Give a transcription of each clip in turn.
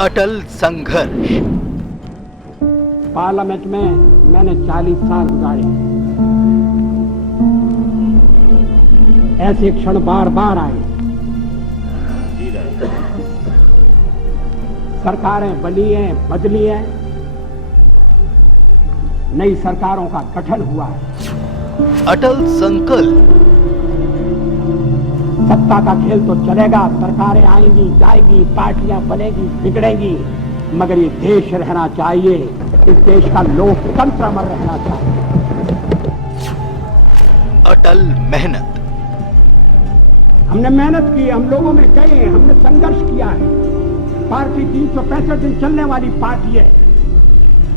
अटल संघर्ष। पार्लियामेंट में मैंने 40 साल गुजारे। ऐसे क्षण बार बार आए। सरकारें बनी हैं, बदली हैं, नई सरकारों का गठन हुआ है। अटल संकल्प। सत्ता का खेल तो चलेगा, सरकारें आएंगी जाएगी, पार्टियां बनेगी बिगड़ेंगी, मगर ये देश रहना चाहिए, इस देश का लोकतंत्र अमर रहना चाहिए। अटल मेहनत। हमने मेहनत की, हम लोगों में गए, हमने संघर्ष किया है। पार्टी 365 दिन चलने वाली पार्टी है।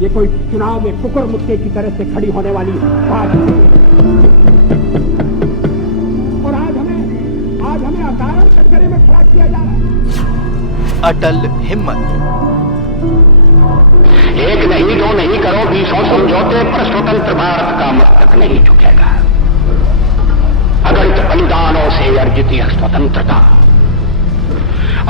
ये कोई चुनाव में कुकुर मुक्के की तरह से खड़ी होने वाली पार्टी है। और आज हमें अकारण कटघरे में खड़ा किया जा रहा है। अटल हिम्मत। एक नहीं, दो नहीं, करो 20 समझौते पर स्वतंत्र भारत का मस्तक नहीं झुकेगा। अगणित बलिदानों से अर्जित यह स्वतंत्रता,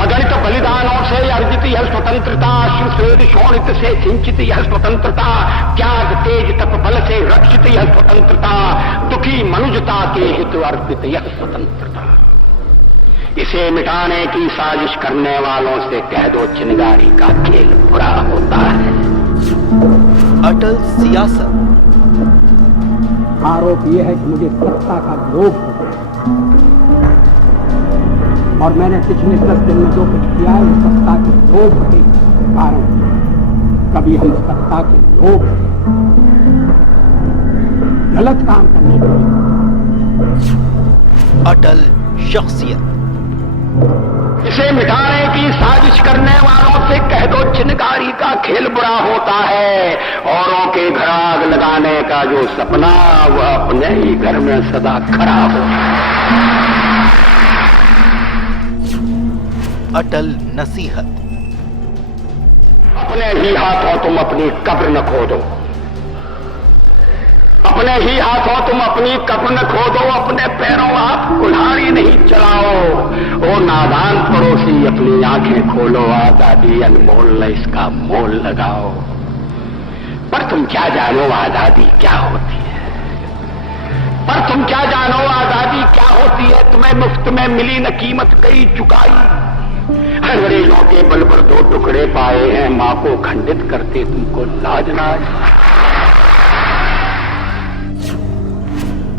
अगणित बलिदानों से अर्जित यह स्वतंत्रता, शिवश्वेद शोणित से सिंचित यह स्वतंत्रता, त्याग तेज तप बल से रक्षित यह स्वतंत्रता, दुखी मनुजता के हित अर्पित यह स्वतंत्रता। इसे मिटाने की साजिश करने वालों से कह दो चिनगारी का खेल बुरा होता है। अटल सियासत। आरोप यह है कि मुझे सत्ता का लोभ हो गया और मैंने पिछले 10 दिन में जो कुछ किया है सत्ता के लोभ के कारण। कभी हम सत्ता के लोभ गलत काम करने के लिए। अटल शख्सियत। इसे मिटाने की साजिश करने वालों से कह दो चिनगारी का खेल बुरा होता है। औरों के घर आग लगाने का जो सपना वह अपने ही घर में सदा खड़ा हो। अटल नसीहत। अपने ही हाथों तुम अपनी कब्र न खोदो, अपने ही हाथों तुम अपनी कब्र न खोदो, अपने पैरों आप कुल्हाड़ी नहीं चलाओ। ओ नादान पड़ोसी अपनी आंखें खोलो, आजादी अनमोल न इसका मोल लगाओ। पर तुम क्या जानो आजादी क्या होती है, पर तुम क्या जानो आजादी क्या होती है। तुम्हें मुफ्त में मिली न कीमत कई चुकाई, अंग्रेजों के बल पर 2 टुकड़े पाए हैं, मां को खंडित करते तुमको लाज ना आई।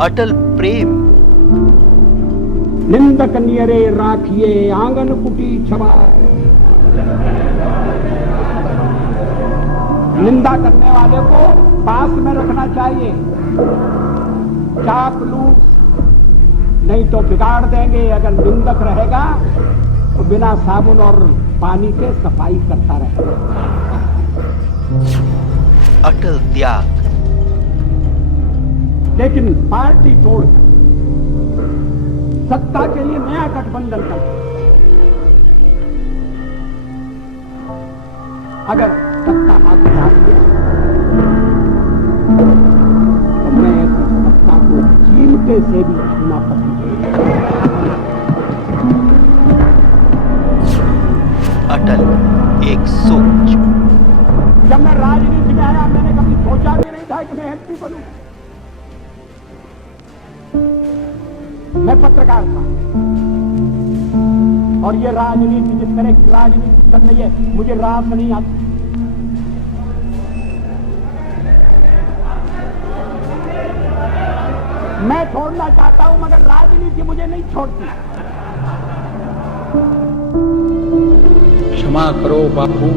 अटल प्रेम। निंदक नियरे राखिए आंगन कुटी छवाए। निंदा करने वाले को पास में रखना चाहिए। चापलूस नहीं तो बिगाड़ देंगे। अगर निंदक रहेगा तो बिना साबुन और पानी के सफाई करता रहेगा। अटल त्याग। लेकिन पार्टी तोड़ सत्ता के लिए नया गठबंधन कर। अगर सत्ता हाथ में आती है तो मैं ऐसी सत्ता को चिमटे से भी छूना पसंद करूंगा। अटल एक सोच। जब मैं राजनीति में आया मैंने कभी सोचा भी नहीं था कि मैं एमपी बनूं। मैं पत्रकार था और ये राजनीति जिस तरह की राजनीति चल रही है मुझे रात नहीं आती। मैं छोड़ना चाहता हूं मगर राजनीति मुझे नहीं छोड़ती। क्षमा करो बापू,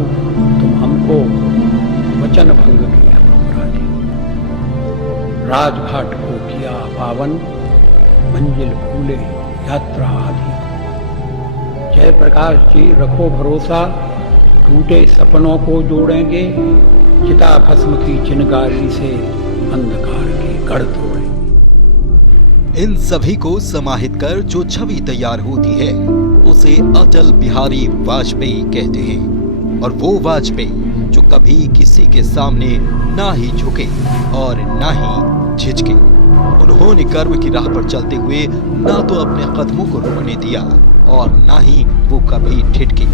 तुम हमको वचन भंग किया। राजघाट को किया पावन, मंजिल भूले यात्रा आधी। जय प्रकाश जी रखो भरोसा, टूटे सपनों को जोड़ेंगे, चिता भस्म की चिनगारी से अंधकार के गढ़ तोड़ेंगे। इन सभी को समाहित कर जो छवि तैयार होती है उसे अटल बिहारी वाजपेयी कहते हैं। और वो वाजपेयी जो कभी किसी के सामने ना ही झुके और ना ही झिझके। उन्होंने कर्म की राह पर चलते हुए ना तो अपने कदमों को रुकने दिया और ना ही वो कभी ठिठके।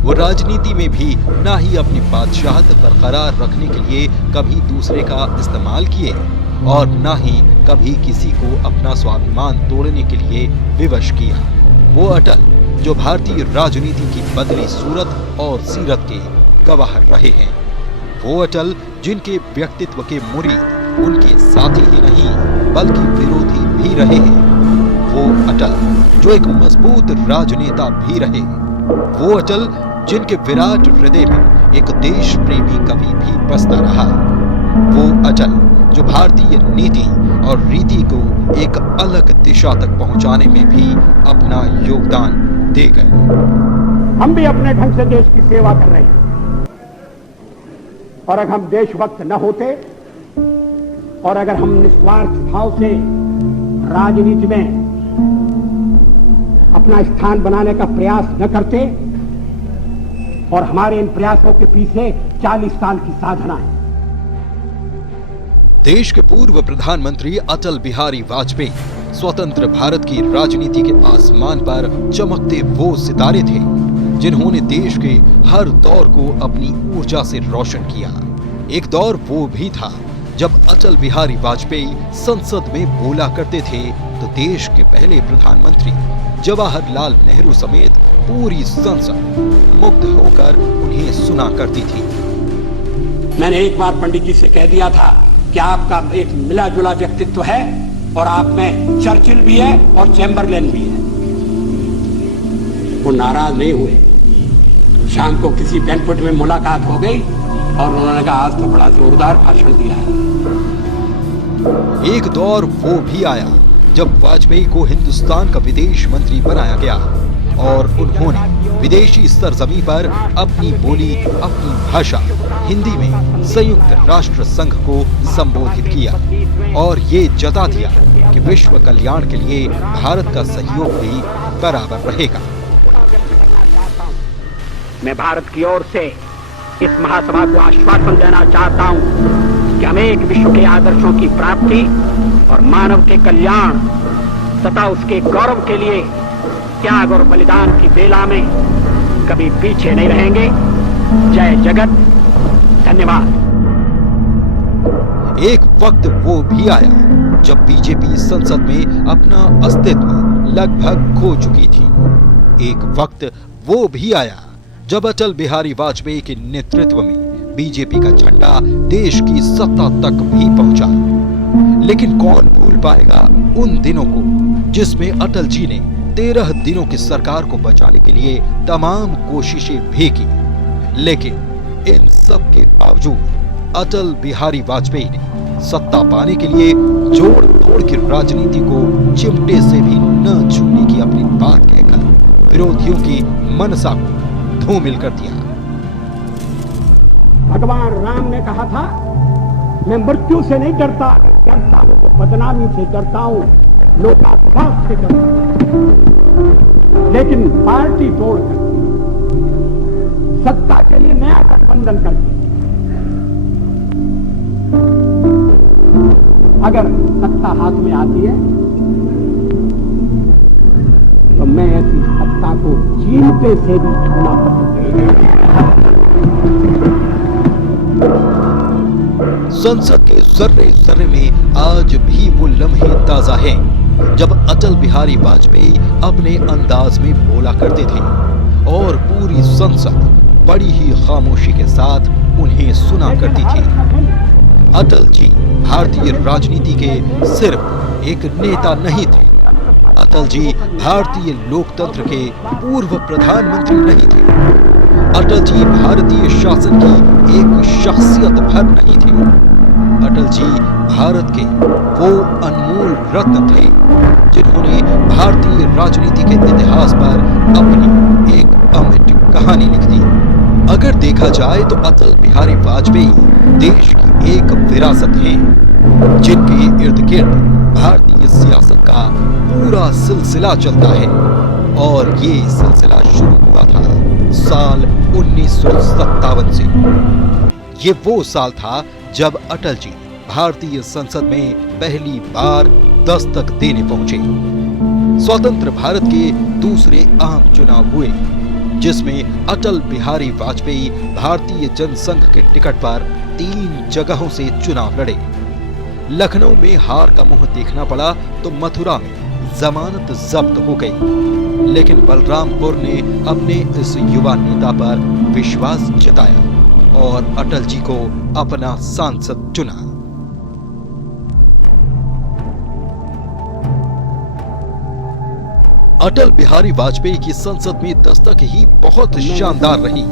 वो राजनीति में भी ना ही अपनी बादशाहत बरकरार रखने के लिए कभी दूसरे का इस्तेमाल किए और ना ही कभी किसी को अपना स्वाभिमान तोड़ने के लिए विवश किया। वो अटल जो भारतीय राजनीति की बदली सूरत और सीरत के गवाह रहे हैं। वो अटल जिनके व्यक्तित्व के मुरीद उनके साथी ही नहीं बल्कि विरोधी भी रहे हैं। वो अटल जो एक मजबूत राजनेता भी रहे। वो अटल जिनके विराट हृदय में एक देश प्रेमी कवि भी बसता रहा। वो अटल जो भारतीय नीति और रीति को एक अलग दिशा तक पहुंचाने में भी अपना योगदान दे गए। हम भी अपने ढंग से देश की सेवा कर रहे हैं और अगर हम देशभक्त न होते और अगर हम निस्वार्थ भाव से राजनीति में अपना स्थान बनाने का प्रयास न करते और हमारे इन प्रयासों के पीछे 40 साल की साधना है। देश के पूर्व प्रधानमंत्री अटल बिहारी वाजपेयी स्वतंत्र भारत की राजनीति के आसमान पर चमकते वो सितारे थे जिन्होंने देश के हर दौर को अपनी ऊर्जा से रोशन किया। एक दौर वो भी था जब अटल बिहारी वाजपेयी संसद में बोला करते थे तो देश के पहले प्रधानमंत्री जवाहरलाल नेहरू समेत पूरी संसद मुग्ध होकर उन्हें सुना करती थी। मैंने एक बार पंडित जी से कह दिया था कि आपका एक मिला जुला व्यक्तित्व है और आप में चर्चिल भी है और चैम्बरलेन भी है। वो नाराज नहीं हुए। शाम को किसी बैंक्वेट में मुलाकात हो गई और उन्होंने कहा आज तो बड़ा जोरदार भाषण दिया है। एक दौर वो भी आया जब वाजपेयी को हिंदुस्तान का विदेश मंत्री बनाया गया और उन्होंने विदेशी सरजमी पर अपनी बोली अपनी भाषा हिंदी में संयुक्त राष्ट्र संघ को संबोधित किया और ये जता दिया कि विश्व कल्याण के लिए भारत का सहयोग भी बराबर रहेगा। मैं भारत की ओर से इस महासभा को आश्वासन देना चाहता हूं कि हम एक विश्व के आदर्शों की प्राप्ति और मानव के कल्याण तथा उसके गौरव के लिए त्याग और बलिदान की बेला में कभी पीछे नहीं रहेंगे। जय जगत। धन्यवाद। एक वक्त वो भी आया जब बीजेपी संसद में अपना अस्तित्व लगभग खो चुकी थी। एक वक्त वो भी आया जब अटल बिहारी वाजपेयी के नेतृत्व में बीजेपी का झंडा देश की सत्ता तक भी पहुंचा। लेकिन कौन भूल पाएगा उन दिनों को जिसमें अटल जी ने 13 दिनों की सरकार को बचाने के लिए तमाम कोशिशें भी की। लेकिन इन सब के बावजूद अटल बिहारी वाजपेयी ने सत्ता पाने के लिए जोड़ तोड़ की राजनीति को चिमटे से भी न छूने की अपनी बात कहकर विरोधियों की मनसा को धूमिल कर दिया। भगवान राम ने कहा था मैं मृत्यु से नहीं डरता हूं तो बदनामी से डरता हूं, लोकाभिशाप से डरता हूं। लेकिन पार्टी तोड़कर सत्ता के लिए नया गठबंधन करके अगर सत्ता हाथ में आती है तो मैं ऐसी सत्ता को चिमटे से भी छूना पसंद। संसद के जर्रे जर्रे में आज भी वो लम्हे ताजा हैं जब अटल बिहारी वाजपेयी अपने अंदाज में बोला करते थे और पूरी संसद बड़ी ही खामोशी के साथ उन्हें सुना करती थी। अटल जी भारतीय राजनीति के सिर्फ एक नेता नहीं थे। अटल जी भारतीय लोकतंत्र के पूर्व प्रधानमंत्री नहीं थे। अटल जी भारतीय शासन की एक शख्सियत भर नहीं थे। अटल जी भारत के वो अनमोल रत्न थे जिन्होंने भारतीय राजनीति के इतिहास पर अपनी एक अमिट कहानी लिख दी। अगर देखा जाए तो अटल बिहारी वाजपेयी देश की एक विरासत है जिनके इर्द गिर्द भारतीय सियासत का पूरा सिलसिला चलता है और ये सिलसिला शुरू हुआ था साल 1957 से। ये वो साल था जब अटल जी भारतीय संसद में पहली बार दस्तक देने पहुंचे। स्वतंत्र भारत के दूसरे आम चुनाव हुए। जिसमें अटल बिहारी वाजपेयी भारतीय जनसंघ के टिकट पर 3 जगहों से चुनाव लड़े। लखनऊ में हार का मुंह देखना पड़ा तो मथुरा में जमानत जब्त हो गई, लेकिन बलरामपुर ने अपने इस युवा नेता पर विश्वास जताया और अटल जी को अपना सांसद चुना। अटल बिहारी वाजपेयी की संसद में दस्तक ही बहुत शानदार रही।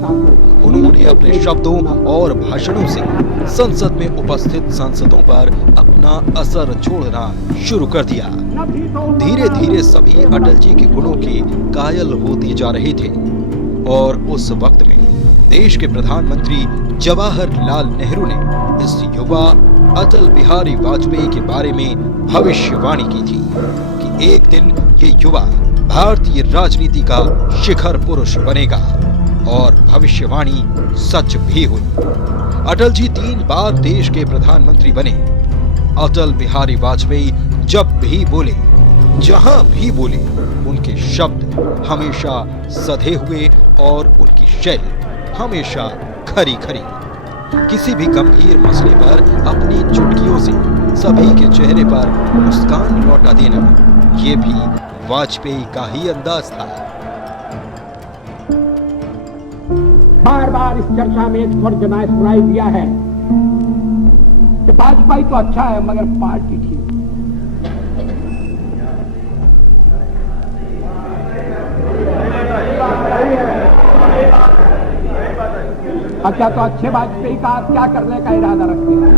उन्होंने अपने शब्दों और भाषणों से संसद में उपस्थित सांसदों पर अपना असर छोड़ना शुरू कर दिया। धीरे धीरे सभी अटल जी के गुणों के कायल होते जा रहे थे और उस वक्त में देश के प्रधानमंत्री जवाहरलाल नेहरू ने इस युवा अटल बिहारी वाजपेयी के बारे में भविष्यवाणी की थी कि एक दिन ये युवा भारतीय राजनीति का शिखर पुरुष बनेगा, और भविष्यवाणी सच भी हुई। अटल जी 3 बार देश के प्रधानमंत्री बने। अटल बिहारी वाजपेयी जब भी बोले, जहां भी बोले, उनके शब्द हमेशा सधे हुए और उनकी शैली हमेशा खरी खरी। किसी भी गंभीर मसले पर अपनी चुटकियों से सभी के चेहरे पर मुस्कान लौटा देना, ये भी वाजपेयी का ही अंदाज था। बार बार इस चर्चा में एक स्वर जनाए सुनाई दिया है कि वाजपेयी तो अच्छा है मगर पार्टी ठीक। अच्छा, तो अच्छे वाजपेयी का आप क्या करने का इरादा रखते हैं?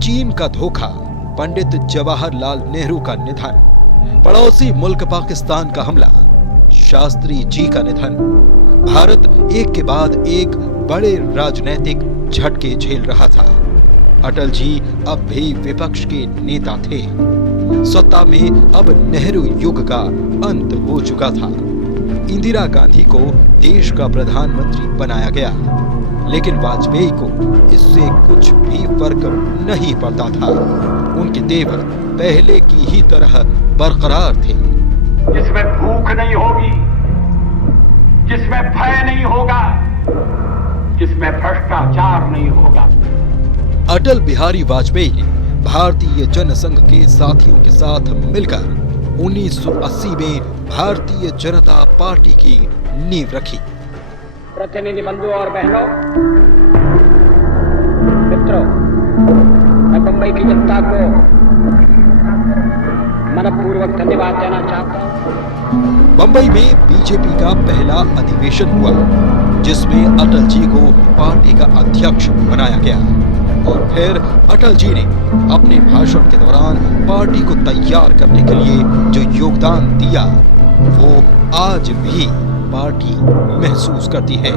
चीन का धोखा, पंडित जवाहरलाल नेहरू का निधन, पड़ोसी मुल्क पाकिस्तान का हमला, शास्त्री जी का निधन, भारत एक के बाद एक बड़े राजनैतिक झटके झेल रहा था। अटल जी अब भी विपक्ष के नेता थे। सत्ता में अब नेहरू युग का अंत हो चुका था। इंदिरा गांधी को देश का प्रधानमंत्री बनाया गया, लेकिन वाजपेयी को इससे कुछ भी फर्क नहीं पड़ता था। उनके तेवर पहले की ही तरह बरकरार थे। जिसमें भूख नहीं होगी, जिसमें भय नहीं होगा, जिसमें भ्रष्टाचार नहीं होगा। अटल बिहारी वाजपेयी ने भारतीय जनसंघ के साथियों के साथ मिलकर 1980 में भारतीय जनता पार्टी की नींव रखी। प्रतिनिधि बंधुओं और बहनों, मित्रों, मैं मुंबई की जनता को मनपूर्वक धन्यवाद देना चाहता हूं। बंबई में बीजेपी का पहला अधिवेशन हुआ, जिसमें अटल जी को पार्टी का अध्यक्ष बनाया गया, और फिर अटल जी ने अपने भाषण के दौरान पार्टी को तैयार करने के लिए जो योगदान दिया, वो आज भी पार्टी महसूस करती है।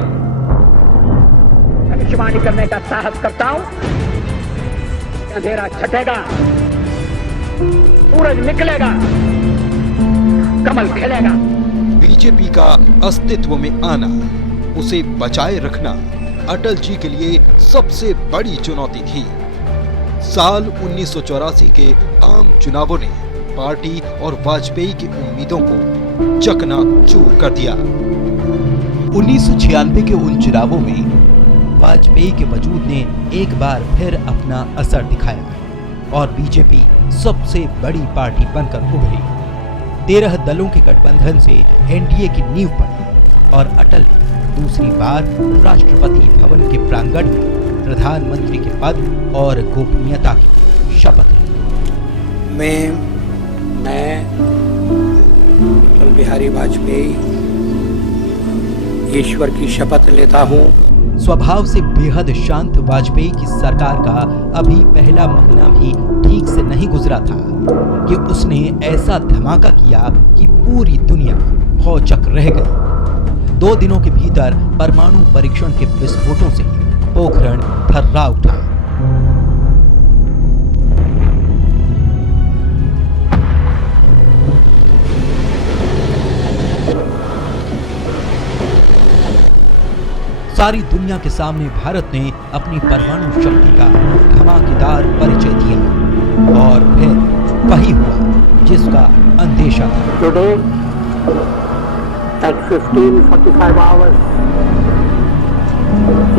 भविष्यवाणी करने का साहस करता हूं। अंधेरा छटेगा, सूरज निकलेगा, कमल खिलेगा। बीजेपी का अस्तित्व में आना, उसे बचाए रखना अटल जी के लिए सबसे बड़ी चुनौती थी। साल 1984 के आम चुनावों ने पार्टी और वाजपेयी की उम्मीदों को चकनाचूर कर दिया। 1996 के उन चुनावों में वाजपेयी के वजूद ने एक बार फिर अपना असर दिखाया और बीजेपी सबसे बड़ी पार्टी बनकर उभरी। 13 दलों के गठबंधन से एनडीए की नींव पड़ी और अटल दूसरी बार राष्ट्रपति भवन के प्रांगण में प्रधानमंत्री के पद और गोपनीयता की शपथ ली। मैं अटल बिहारी वाजपेयी ईश्वर की शपथ लेता हूँ। स्वभाव से बेहद शांत वाजपेयी की सरकार का अभी पहला महीना भी ठीक से नहीं गुजरा था कि उसने ऐसा धमाका किया कि पूरी दुनिया भौचक रह गई। 2 दिनों के भीतर परमाणु परीक्षण के विस्फोटों से पोखरण थर्रा उठा। सारी दुनिया के सामने भारत ने अपनी परमाणु शक्ति का धमाकेदार परिचय दिया और फिर वही हुआ जिसका अंदेशा था। Today, at 15:45 hours,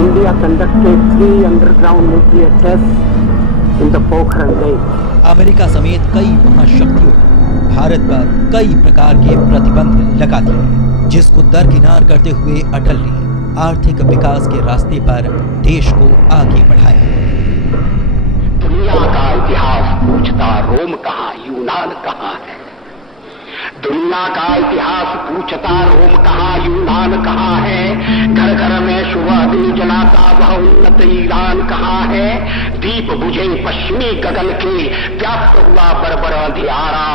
India conducted 3 underground nuclear tests in the Pokhran Lake. America समेत कई महाशक्तियों ने भारत पर कई प्रकार के प्रतिबंध लगा दिए, जिसको दरकिनार करते हुए अटल ने आर्थिक विकास के रास्ते पर देश को आगे बढ़ाया। दुनिया का इतिहास पूछता रोम कहाँ, यूनान कहाँ है। दुनिया का इतिहास पूछता रोम कहाँ, यूनान कहाँ है। घर घर में सुबह अग्नि जलाता वह उन्नत ईरान कहाँ है। दीप बुझे पश्चिमी गगन के, व्याप्त हुआ बड़बड़ अंधियारा,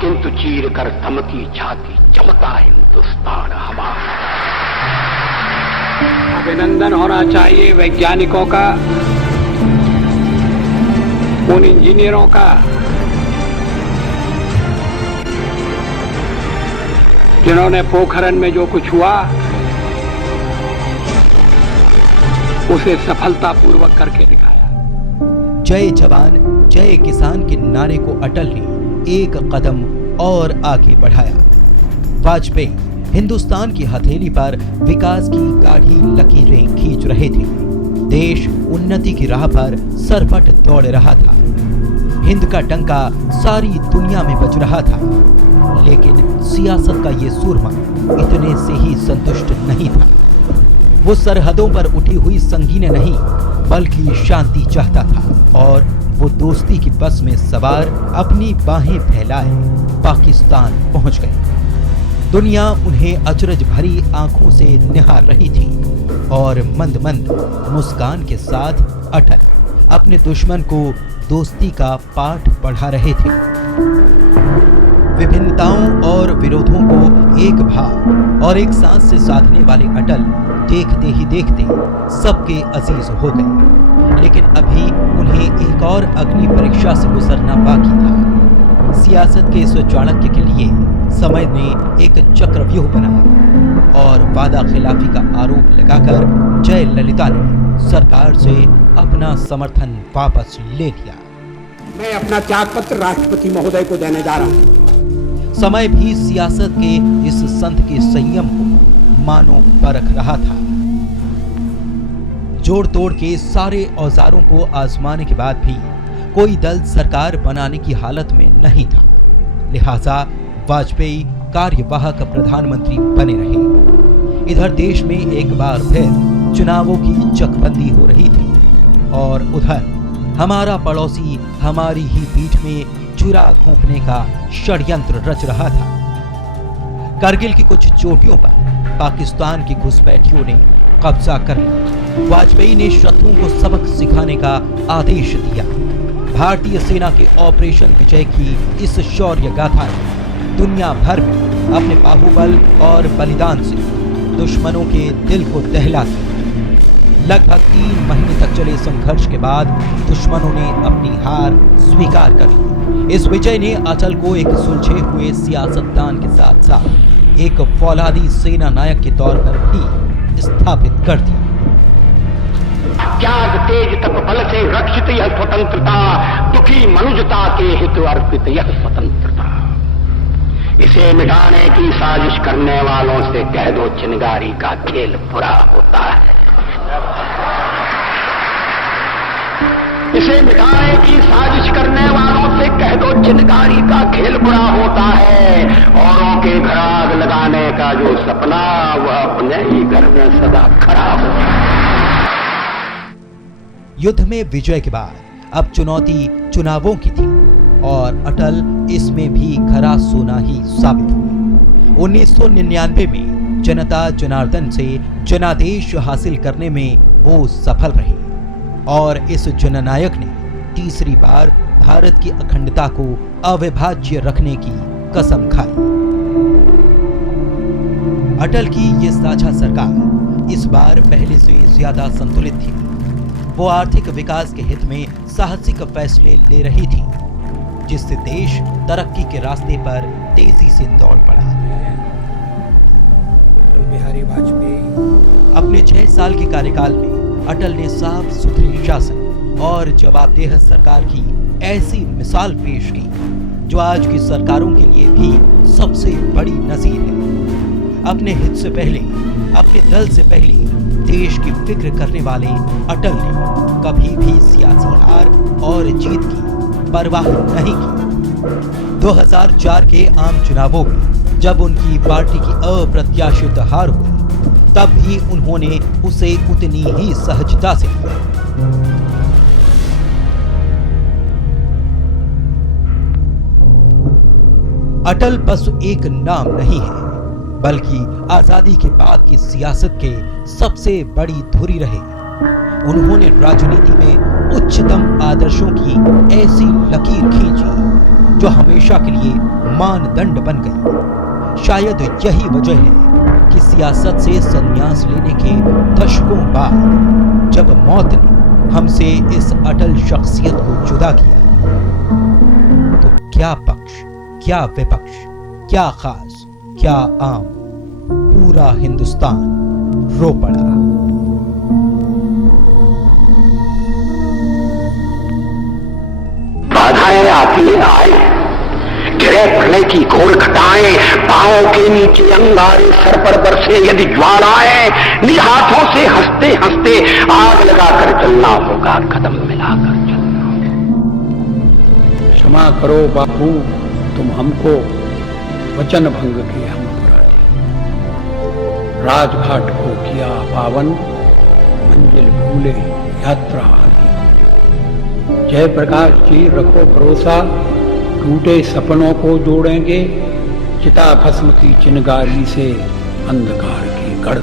किंतु चीर कर धमकी छाती चमका हिंदुस्तान हमारा। अभिनंदन होना चाहिए वैज्ञानिकों का, उन इंजीनियरों का जिन्होंने पोखरण में जो कुछ हुआ उसे सफलतापूर्वक करके दिखाया। जय जवान जय किसान के नारे को अटल ने एक कदम और आगे बढ़ाया। वाजपेयी हिंदुस्तान की हथेली पर विकास की गाढ़ी लकीरें खींच रहे थे। देश उन्नति की राह पर सरपट दौड़ रहा था। हिंद का डंका सारी दुनिया में बज रहा था, लेकिन सियासत का ये सूरमा इतने से ही संतुष्ट नहीं था। वो सरहदों पर उठी हुई संगीनें नहीं, बल्कि शांति चाहता था और वो दोस्ती की बस में सवार अपनी बाहें फैलाए पाकिस्तान पहुंच गए। दुनिया उन्हें अचरज भरी आंखों से निहार रही थी और मंद मंद मुस्कान के साथ अटल अपने दुश्मन को दोस्ती का पाठ पढ़ा रहे थे। विभिन्नताओं और विरोधों को एक भाव और एक सांस से साधने वाले अटल देखते ही देखते सबके अजीज हो गए। लेकिन अभी उन्हें एक और अग्नि परीक्षा से गुजरना बाकी था। सियासत के इस चाणक्य के लिए समय ने एक चक्रव्यूह बनाया और वादा खिलाफी का आरोप लगाकर जयललिता ने सरकार से अपना समर्थन वापस ले लिया। मैं अपना त्याग पत्र राष्ट्रपति महोदय को देने जा रहा हूं। समय भी सियासत के इस संत के संयम को मानो परख रहा था। जोड़ तोड़ के सारे औजारों को आजमाने के बाद भी कोई दल सरकार बनाने की हालत में नहीं था। लिहाजा वाजपेयी कार्यवाहक प्रधानमंत्री बने रहे। इधर देश में एक बार फिर चुनावों की चकबंदी हो रही थी और उधर हमारा पड़ोसी हमारी ही पीठ में चुरा घोंपने का षड्यंत्र रच रहा था। करगिल की कुछ चोटियों पर पाकिस्तान की घुसपैठियों ने कब्जा कर लिया। वाजपेयी ने शत्रुओं को सबक सिखाने का आदेश दिया। भारतीय सेना के ऑपरेशन विजय की इस शौर्य गाथा ने दुनिया भर में अपने बाहुबल और बलिदान से दुश्मनों के दिल को दहला दिया। लगभग 3 महीने तक चले संघर्ष के बाद दुश्मनों ने अपनी हार स्वीकार कर ली। इस विजय ने अटल को एक सुलझे हुए सियासतदान के साथ साथ एक फौलादी सेना नायक के तौर पर भी स्थापित कर दिया। त्याग तेज तप बल से रक्षित यह स्वतंत्रता, दुखी मनुजता के हित अर्पित यह स्वतंत्रता। इसे मिटाने की साजिश करने वालों से कह दो चिनगारी का खेल बुरा होता है। इसे मिटाने की साजिश करने वालों से कह दो चिनगारी का खेल बुरा होता है। औरों के घर आग लगाने का जो सपना वह अपने ही घर में सदा खड़ा होता है। युद्ध में विजय के बाद अब चुनौती चुनावों की थी और अटल इसमें भी खरा सोना ही साबित हुए। 1999 में जनता जनार्दन से जनादेश हासिल करने में वो सफल रहे और इस जननायक ने तीसरी बार भारत की अखंडता को अविभाज्य रखने की कसम खाई। अटल की ये साझा सरकार इस बार पहले से ज्यादा संतुलित थी। वो आर्थिक विकास के हित में साहसिक फैसले ले रही थी, जिससे देश तरक्की के रास्ते पर तेजी से दौड़ पड़ा। अटल बिहारी वाजपेयी अपने 6 साल के कार्यकाल में अटल ने साफ सुथरे शासन और जवाबदेह सरकार की ऐसी मिसाल पेश की जो आज की सरकारों के लिए भी सबसे बड़ी नजीर है। अपने हित से पहले, अपने दल से पहले देश की फिक्र करने वाले अटल ने कभी भी सियासी हार और जीत की परवाह नहीं की। 2004 के आम चुनावों में जब उनकी पार्टी की अप्रत्याशित हार हुई, तब भी उन्होंने उसे उतनी ही सहजता से लिया। अटल बस एक नाम नहीं है, बल्कि आजादी के बाद की सियासत के सबसे बड़ी धुरी रहे। उन्होंने राजनीति में उच्चतम आदर्शों की ऐसी लकीर खींची जो हमेशा के लिए मानदंड बन गई। शायद यही वजह है कि सियासत से संन्यास लेने के दशकों बाद जब मौत ने हमसे इस अटल शख्सियत को जुदा किया, तो क्या पक्ष, क्या विपक्ष, क्या खास, क्या आम, पूरा हिंदुस्तान रो पड़ा। बाधाएं आती आए, गिरे पड़ने की घोर घटाएं, पांवों के नीचे अंगारे, सर पर बरसे यदि ज्वालाएं, निज हाथों से हंसते हंसते आग लगाकर चलना होगा, कदम मिलाकर चलना। क्षमा करो बापू, तुम हमको वचन भंग किया हम अपराधी। राजघाट को किया पावन, मंजिल भूले यात्रा आधी। जय प्रकाश जी रखो भरोसा, टूटे सपनों को जोड़ेंगे, चिता भस्म की चिनगारी से अंधकार की गढ़